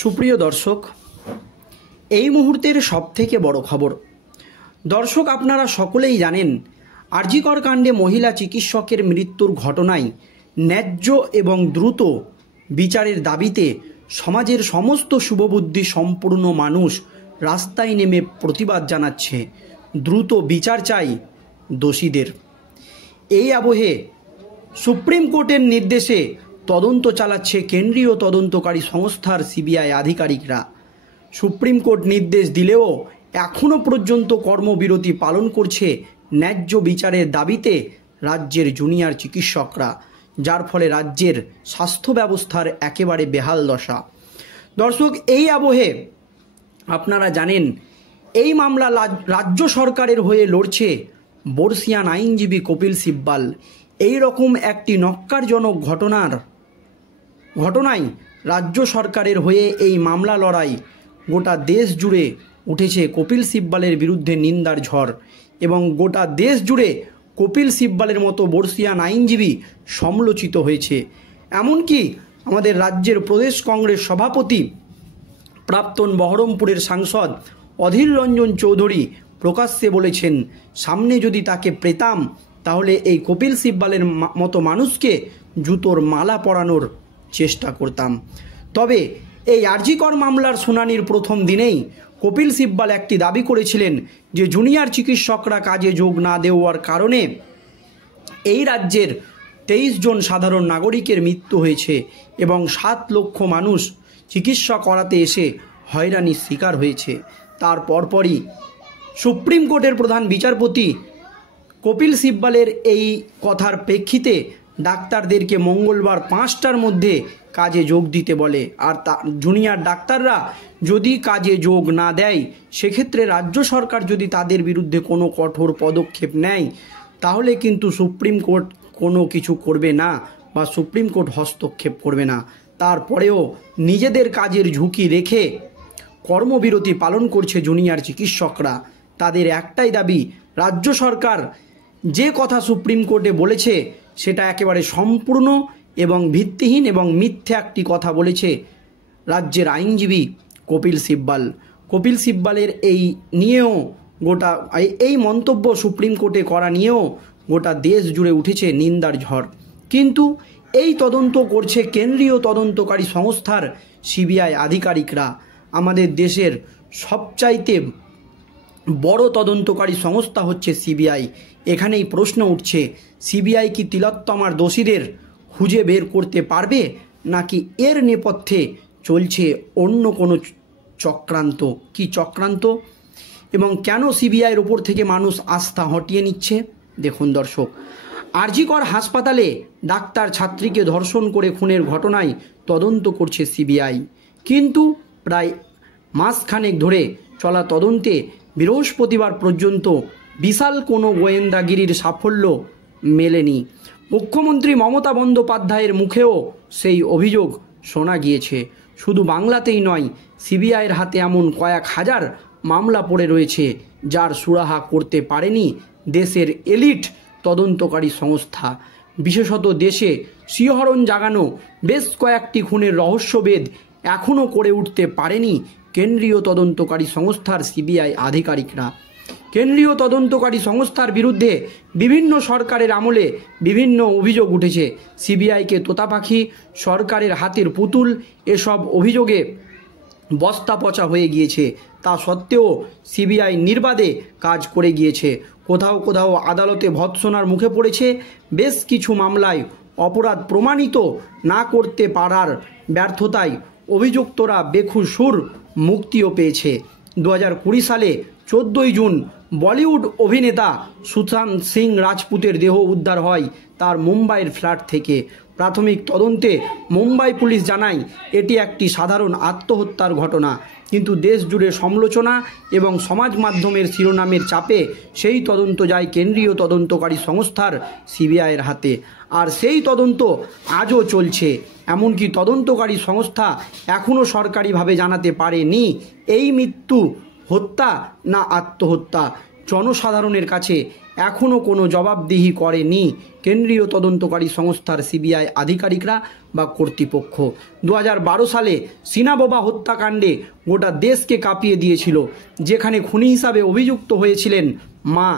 সুপ্রিয় দর্শক, এই মুহূর্তের সবথেকে বড় খবর। দর্শক, আপনারা সকলেই জানেন আর.জি. কর কাণ্ডে মহিলা চিকিৎসকের মৃত্যুর ঘটনায় ন্যায্য এবং দ্রুত বিচারের দাবিতে সমাজের সমস্ত শুভবুদ্ধি সম্পূর্ণ মানুষ রাস্তায় নেমে প্রতিবাদ জানাচ্ছে। দ্রুত বিচার চাই দোষীদের। এই আবহে সুপ্রিম কোর্টের নির্দেশে তদন্ত চালাচ্ছে কেন্দ্রীয় তদন্তকারী সংস্থার সিবিআই আধিকারিকরা। সুপ্রিম কোর্ট নির্দেশ দিলেও এখনও পর্যন্ত কর্মবিরতি পালন করছে ন্যায্য বিচারের দাবিতে রাজ্যের জুনিয়র চিকিৎসকরা, যার ফলে রাজ্যের স্বাস্থ্য ব্যবস্থার একেবারে বেহাল দশা। দর্শক, এই আবহে আপনারা জানেন এই মামলা রাজ্য সরকারের হয়ে লড়ছে বর্ষিয়ান আইনজীবী কপিল সিব্বাল। এই রকম একটি ন্যক্কারজনক ঘটনায় রাজ্য সরকারের হয়ে এই মামলা লড়াই গোটা দেশ জুড়ে উঠেছে কপিল সিব্বালের বিরুদ্ধে নিন্দার ঝড়, এবং গোটা দেশ জুড়ে কপিল সিব্বালের মতো বর্ষিয়ান আইনজীবী সমালোচিত হয়েছে। এমনকি আমাদের রাজ্যের প্রদেশ কংগ্রেস সভাপতি প্রাক্তন বহরমপুরের সাংসদ অধীর রঞ্জন চৌধুরী প্রকাশ্যে বলেছেন, সামনে যদি তাকে পেতাম তাহলে এই কপিল সিব্বালের মতো মানুষকে জুতোর মালা পরানোর চেষ্টা করতাম। তবে এই আর.জি. কর মামলার শুনানির প্রথম দিনেই কপিল সিব্বাল একটি দাবি করেছিলেন যে জুনিয়র চিকিৎসকরা কাজে যোগ না দেওয়ার কারণে এই রাজ্যের 23 জন সাধারণ নাগরিকের মৃত্যু হয়েছে এবং 7 লক্ষ মানুষ চিকিৎসা করাতে এসে হয়রানির শিকার হয়েছে। তার পরপরই সুপ্রিম কোর্টের প্রধান বিচারপতি কপিল সিব্বালের এই কথার প্রেক্ষিতে ডাক্তারদেরকে মঙ্গলবার 5টার মধ্যে কাজে যোগ দিতে বলে। আর জুনিয়র ডাক্তাররা যদি কাজে যোগ না দেয়, সেক্ষেত্রে রাজ্য সরকার যদি তাদের বিরুদ্ধে কোনো কঠোর পদক্ষেপ নেয়, তাহলে কিন্তু সুপ্রিম কোর্ট কোনো কিছু করবে না বা সুপ্রিম কোর্ট হস্তক্ষেপ করবে না। তারপরেও নিজেদের কাজের ঝুঁকি রেখে কর্মবিরতি পালন করছে জুনিয়র চিকিৎসকরা। তাদের একটাই দাবি, রাজ্য সরকার যে কথা সুপ্রিম কোর্টে বলেছে সেটা একেবারে সম্পূর্ণ এবং ভিত্তিহীন এবং মিথ্যে একটি কথা বলেছে রাজ্যের আইনজীবী কপিল সিব্বাল। কপিল সিব্বালের এই নিয়েও এই মন্তব্য সুপ্রিম কোর্টে করা নিয়েও গোটা দেশ জুড়ে উঠেছে নিন্দার ঝড়। কিন্তু এই তদন্ত করছে কেন্দ্রীয় তদন্তকারী সংস্থার সিবিআই আধিকারিকরা। আমাদের দেশের সবচাইতে বড় তদন্তকারী সংস্থা হচ্ছে সিবিআই। এখানেই প্রশ্ন উঠছে, সিবিআই কি তিলোত্তমার দোষীদের খুঁজে বের করতে পারবে, নাকি এর নেপথ্যে চলছে অন্য কোনো চক্রান্ত? কি চক্রান্ত এবং কেন সিবিআইয়ের ওপর থেকে মানুষ আস্থা হটিয়ে নিচ্ছে? দেখুন দর্শক, আর.জি. কর হাসপাতালে ডাক্তার ছাত্রীকে ধর্ষণ করে খুনের ঘটনায় তদন্ত করছে সিবিআই, কিন্তু প্রায় মাসখানেক ধরে চলা তদন্তে বৃহস্পতিবার পর্যন্ত বিশাল কোনো গোয়েন্দাগিরির সাফল্য মেলেনি। মুখ্যমন্ত্রী মমতা বন্দ্যোপাধ্যায়ের মুখেও সেই অভিযোগ শোনা গিয়েছে। শুধু বাংলাতেই নয়, সিবিআইয়ের হাতে এমন কয়েক হাজার মামলা পড়ে রয়েছে যার সুরাহা করতে পারেনি দেশের এলিট তদন্তকারী সংস্থা। বিশেষত দেশে শিহরণ জাগানো বেশ কয়েকটি খুনের রহস্যভেদ এখনও করে উঠতে পারেনি কেন্দ্রীয় তদন্তকারী সংস্থার সিবিআই আধিকারিকরা। কেন্দ্রীয় তদন্তকারী সংস্থার বিরুদ্ধে বিভিন্ন সরকারের আমলে বিভিন্ন অভিযোগ উঠেছে। সিবিআইকে তোতাপাখি, সরকারের হাতের পুতুল, এসব অভিযোগে বস্তা পচা হয়ে গিয়েছে। তা সত্ত্বেও সিবিআই নির্বাদে কাজ করে গিয়েছে। কোথাও কোথাও আদালতে ভৎসনার মুখে পড়েছে। বেশ কিছু মামলায় অপরাধ প্রমাণিত না করতে পারার ব্যর্থতায় অভিযুক্তরা বেকসুর মুক্তিও পেয়েছে। 2020 সালে 14 জুন বলিউড অভিনেতা সুশান্ত সিং রাজপুতের দেহ উদ্ধার হয় তার মুম্বাইয়ের ফ্ল্যাট থেকে। প্রাথমিক তদন্তে মুম্বাই পুলিশ জানায় এটি একটি সাধারণ আত্মহত্যার ঘটনা, কিন্তু দেশ জুড়ে সমালোচনা এবং সমাজ মাধ্যমের শিরোনামের চাপে সেই তদন্ত যায় কেন্দ্রীয় তদন্তকারী সংস্থার সিবিআইয়ের হাতে। আর সেই তদন্ত আজও চলছে। এমনকি তদন্তকারী সংস্থা এখনও সরকারিভাবে জানাতে পারেনি এই মৃত্যু হত্যা না আত্মহত্যা। জনসাধারণের কাছে এখনও কোনো জবাবদিহি করেনি কেন্দ্রীয় তদন্তকারী সংস্থার সিবিআই আধিকারিকরা বা কর্তৃপক্ষ। 2012 সালে সিনাবোবা হত্যাকাণ্ডে গোটা দেশকে কাঁপিয়ে দিয়েছিল, যেখানে খুনি হিসাবে অভিযুক্ত হয়েছিলেন মা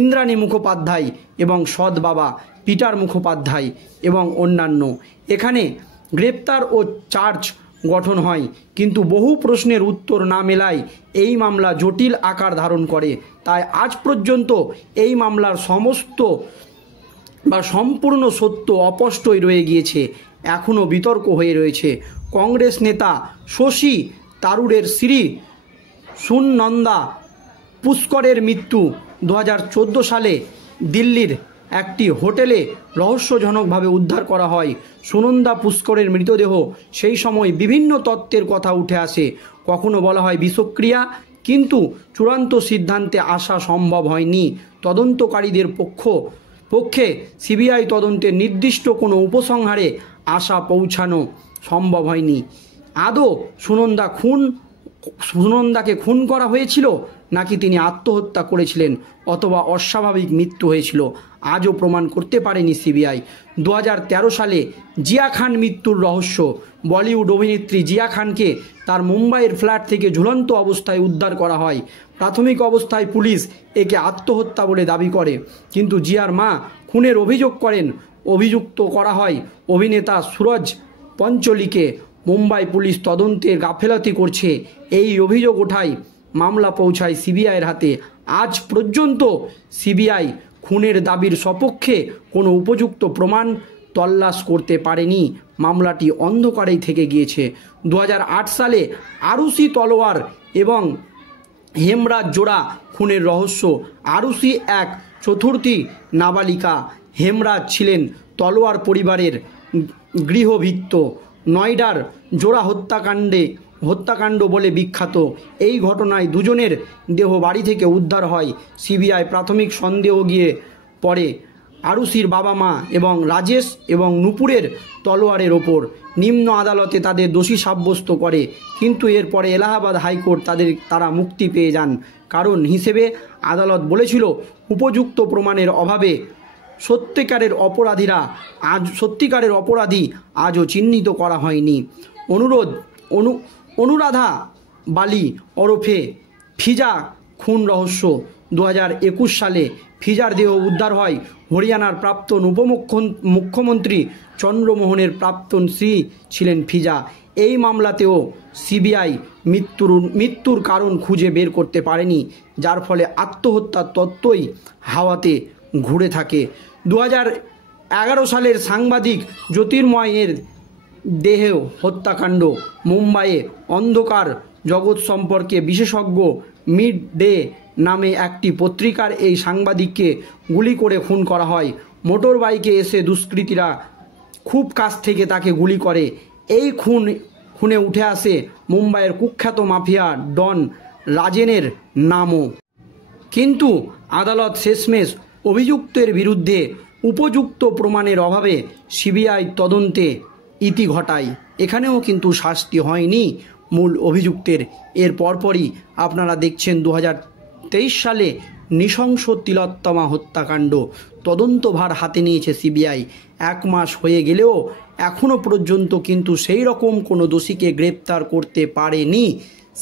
ইন্দ্রাণী মুখোপাধ্যায় এবং সৎ বাবা পিটার মুখোপাধ্যায় এবং অন্যান্য। এখানে গ্রেপ্তার ও চার্জ গঠন হয়, কিন্তু বহু প্রশ্নের উত্তর না মেলায় এই মামলা জটিল আকার ধারণ করে। তাই আজ পর্যন্ত এই মামলার সমস্ত বা সম্পূর্ণ সত্য অস্পষ্টই রয়ে গিয়েছে, এখনও বিতর্ক হয়ে রয়েছে। কংগ্রেস নেতা শশী তারুরের স্ত্রী সুনন্দা পুষ্করের মৃত্যু 2014 সালে দিল্লির একটি হোটেলে রহস্যজনকভাবে উদ্ধার করা হয়। সুনন্দা পুষ্করের মৃতদেহ সেই সময় বিভিন্ন তত্ত্বের কথা উঠে আসে। কখনো বলা হয় বিষক্রিয়া, কিন্তু চূড়ান্ত সিদ্ধান্তে আসা সম্ভব হয়নি। তদন্তকারীদের পক্ষে সিবিআই তদন্তের নির্দিষ্ট কোনো উপসংহারে পৌঁছানো সম্ভব হয়নি। আদৌ সুনন্দাকে খুন করা হয়েছিল, নাকি তিনি আত্মহত্যা করেছিলেন অথবা অস্বাভাবিক মৃত্যু হয়েছিল, আজও প্রমাণ করতে পারেনি সিবিআই। 2013 সালে জিয়া খান মৃত্যুর রহস্য। বলিউড অভিনেত্রী জিয়া খানকে তার মুম্বাইয়ের ফ্ল্যাট থেকে ঝুলন্ত অবস্থায় উদ্ধার করা হয়। প্রাথমিক অবস্থায় পুলিশ একে আত্মহত্যা বলে দাবি করে, কিন্তু জিয়ার মা খুনের অভিযুক্ত করা হয় অভিনেতা সুরজ পঞ্চলিকে। মুম্বাই পুলিশ তদন্তের গাফেলাতি করছে, এই অভিযোগ ওঠায় মামলা পৌঁছায় সিবিআইয়ের হাতে। আজ পর্যন্ত সিবিআই খুনের দাবির সপক্ষে কোনো উপযুক্ত প্রমাণ তল্লাশ করতে পারেনি। মামলাটি অন্ধকারেই থেকে গিয়েছে। 2008 সালে আরুষি তলোয়ার এবং হেমরাজ জোড়া খুনের রহস্য। আরুষি এক চতুর্থী নাবালিকা, হেমরাজ ছিলেন তলোয়ার পরিবারের গৃহভৃত্য। নয়ডার জোড়া হত্যাকাণ্ড বলে বিখ্যাত। এই ঘটনায় দুজনের দেহ বাড়ি থেকে উদ্ধার হয়। সিবিআই প্রাথমিক সন্দেহ গিয়ে পড়ে আরুষির বাবা মা এবং রাজেশ এবং নূপুরের তলোয়ারের ওপর। নিম্ন আদালতে তাদের দোষী সাব্যস্ত করে, কিন্তু এরপরে এলাহাবাদ হাইকোর্ট তারা মুক্তি পেয়ে যান। কারণ হিসেবে আদালত বলেছিল, উপযুক্ত প্রমাণের অভাবে সত্যিকারের অপরাধী আজও চিহ্নিত করা হয়নি। অনুরাধা বালি ওরফে ফিজা খুন রহস্য। 2021 সালে ফিজার দেহ উদ্ধার হয়। হরিয়ানার প্রাক্তন মুখ্যমন্ত্রী চন্দ্রমোহনের প্রাক্তন স্ত্রী ছিলেন ফিজা। এই মামলাতেও সিবিআই মৃত্যুর কারণ খুঁজে বের করতে পারেনি, যার ফলে আত্মহত্যার তত্ত্বই হাওয়াতে ঘুরে থাকে। 2011 সালের সাংবাদিক জ্যোতির্ময়ের দেহ হত্যাকাণ্ড। মুম্বাইয়ে অন্ধকার জগৎ সম্পর্কে বিশেষজ্ঞ মিড ডে নামে একটি পত্রিকার এই সাংবাদিককে গুলি করে খুন করা হয়। মোটর বাইকে এসে দুষ্কৃতীরা খুব কাছ থেকে তাকে গুলি করে। এই খুনে উঠে আসে মুম্বাইয়ের কুখ্যাত মাফিয়া ডন রাজেনের নামও। কিন্তু আদালত শেষমেশ অভিযুক্তের বিরুদ্ধে উপযুক্ত প্রমাণের অভাবে সিবিআই তদন্তে ইতি ঘটায়। এখানেও কিন্তু শাস্তি হয়নি মূল অভিযুক্তের। এর পরপরই আপনারা দেখছেন 2023 সালে নৃশংস তিলোত্তমা হত্যাকাণ্ড। তদন্তভার হাতে নিয়েছে সিবিআই। 1 মাস হয়ে গেলেও এখনও পর্যন্ত কিন্তু সেই রকম কোনো দোষীকে গ্রেপ্তার করতে পারেনি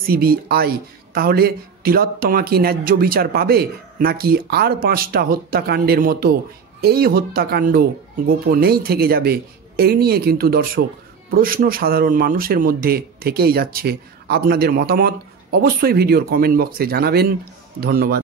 সিবিআই। তাহলে তিলোত্তমা কি ন্যায্য বিচার পাবে, নাকি আর 5টা হত্যাকাণ্ডের মতো এই হত্যাকাণ্ড গোপনেই থেকে যাবে? এই নিয়ে কিন্তু দর্শক প্রশ্ন সাধারণ মানুষের মধ্যে থেকেই যাচ্ছে। আপনাদের মতামত অবশ্যই ভিডিওর কমেন্ট বক্সে জানাবেন। ধন্যবাদ।